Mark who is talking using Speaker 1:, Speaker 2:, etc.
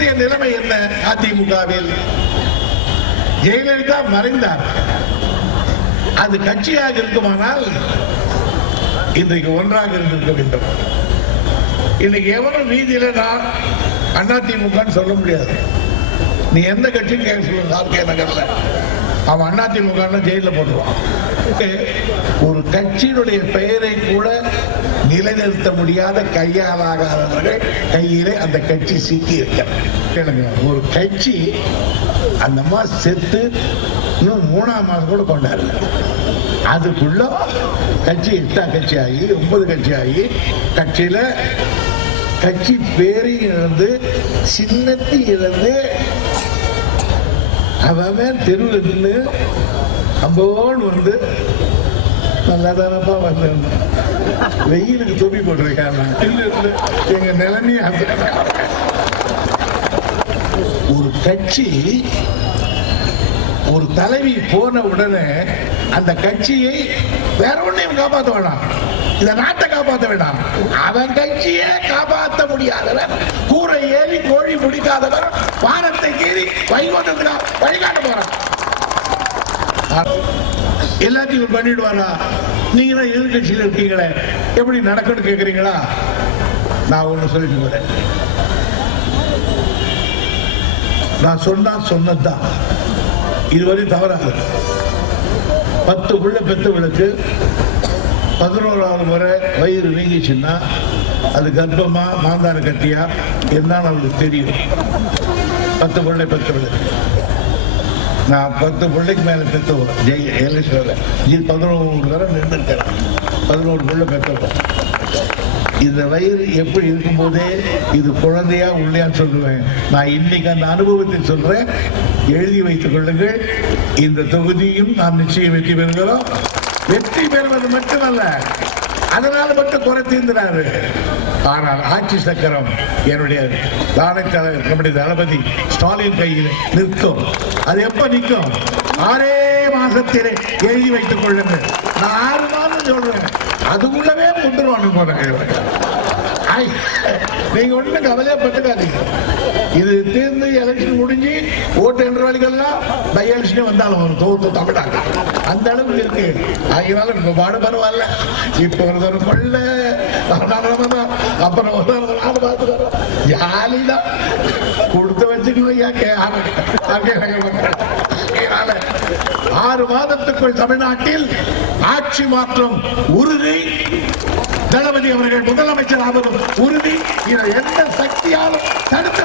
Speaker 1: இன்றைய நிலைமை என்ன? அதிமுகவில் ஜெயலலிதா மறைந்தார். அது கட்சியாக இருக்குமானால் இன்றைக்கு ஒன்றாக இருந்திருக்க வேண்டும். இன்னைக்கு எவனும் நீதியில நான் அதிமுகன்னு சொல்ல முடியாது. நீ எந்த கட்சியும் கேட்க சொல்லுங்க ஆர்கே நகர்ல. அவன் அதிமுக ஜெயில போட்டுருவான். ஒரு கட்சியினுடைய பெயரை கூட நிலைநிறுத்த முடியாத கையாலாகாதவர்கள் கையிலே அந்த கட்சி சிக்கி இருக்கிறது ஒரு கட்சி அந்த அம்மா செத்து இன்னும் மூணாம் மாதம் கூட கொண்டாடல. அதுக்குள்ள கட்சி எட்டா கட்சி ஆகி ஒன்பது கட்சி ஆகி கட்சியில கட்சி பேரையும் இழந்து சின்னத்தி இழந்து அவன் தெருவில் நின்று அம்போன்னு வந்து நல்லா தானப்பா வந்தேன் வெயிலுக்கு தொப்பி போட்டிருக்கேன். இல்ல, இல்ல, எங்க நிலைமையும் அந்த ஒரு கட்சி ஒரு தலைவி போன உடனே அந்த கட்சியை வேற ஒன்றையும் காப்பாற்ற வேண்டாம் இந்த நாட்டை காப்பாற்ற வேண்டாம் அவன் கட்சியே காப்பாற்ற முடியாதவன் கூரை ஏறி கோழி முடிக்காதவன் வானத்தை கீறி வைகுண்டத்துக்கு வழிகாட்ட போறான். எல்லாத்தையும் இவர் பண்ணிடுவாரா நீங்க தான் எதிர்கட்சியில் இருக்கீங்களே? எப்படி நடக்கும்னு கேக்குறீங்களா? நான் ஒண்ணு சொல்லிட்டு போறேன். நான் சொன்னா சொன்னதுதான். இதுவரை தவறாது பத்து புள்ள பெத்தவளுக்கு பதினோராவது முறை வயிறு வீங்கிச்சுன்னா அது கர்ப்பமா மாந்தார கட்டியா? என்னன்னு அவளுக்கு தெரியும். பத்து பிள்ளை பெத்தவளுக்கு நான் பத்து பிள்ளைக்கு மேல பெற்றவர் ஜெய் ஏலேஸ்வரர் இது பதினோரு வரை நின்றுக்கிறேன் பதினோரு பிள்ளை பெற்றோம் இந்த வயிறு எப்படி இருக்கும்போதே இது குழந்தையா உள்ளையான்னு சொல்லுவேன். நான் இன்னைக்கு அந்த அனுபவத்தை சொல்றேன். எழுதி வைத்துக் கொள்ளுங்கள். இந்த தொகுதியும் நாம் நிச்சயம் வெற்றி பெறுகிறோம். வெற்றி பெறுவது மட்டுமல்ல. அதனால மட்டும் குறை தீர்ந்துறாரு. ஆனால் ஆட்சி சக்கரம் என்னுடைய தானை தலைவர் நம்முடைய தளபதி ஸ்டாலின் கையில் நிற்கும். அது எப்ப நிற்கும்? ஆறே மாசத்திலே எழுதி வைத்துக் கொள்ளுங்கள். நான் ஆறு மாதம் சொல்றேன். அதுக்குள்ளவே முந்துருவானு போறேன் நீங்க ஒண்ணு கவலையா பட்டுக்காதீங்க இது தீர்ந்து எலெக்ஷன் முடிஞ்சு ஓட்டு என்றவாளிகள்லாம் பை எலெக்ஷனே வந்தாலும் தோத்து தமிழ்நாடு. அந்த அளவுக்கு இருக்கு. ஆகினாலும் இப்ப பாடு பரவாயில்ல. இப்ப ஒரு தரம் கொள்ள அப்புறம் ஒரு தரம் நாடு பார்த்து ஜாலிதான் கொடுத்து வச்சுக்கணும் ஏன் கே- ஆறு- மாதத்துக்குள் தமிழ்நாட்டில் ஆட்சி மாற்றம் உறுதி. தளபதி அவர்கள் முதலமைச்சர் ஆவதும் உறுதி. இதை எந்த சக்தியாலும் தடுக்க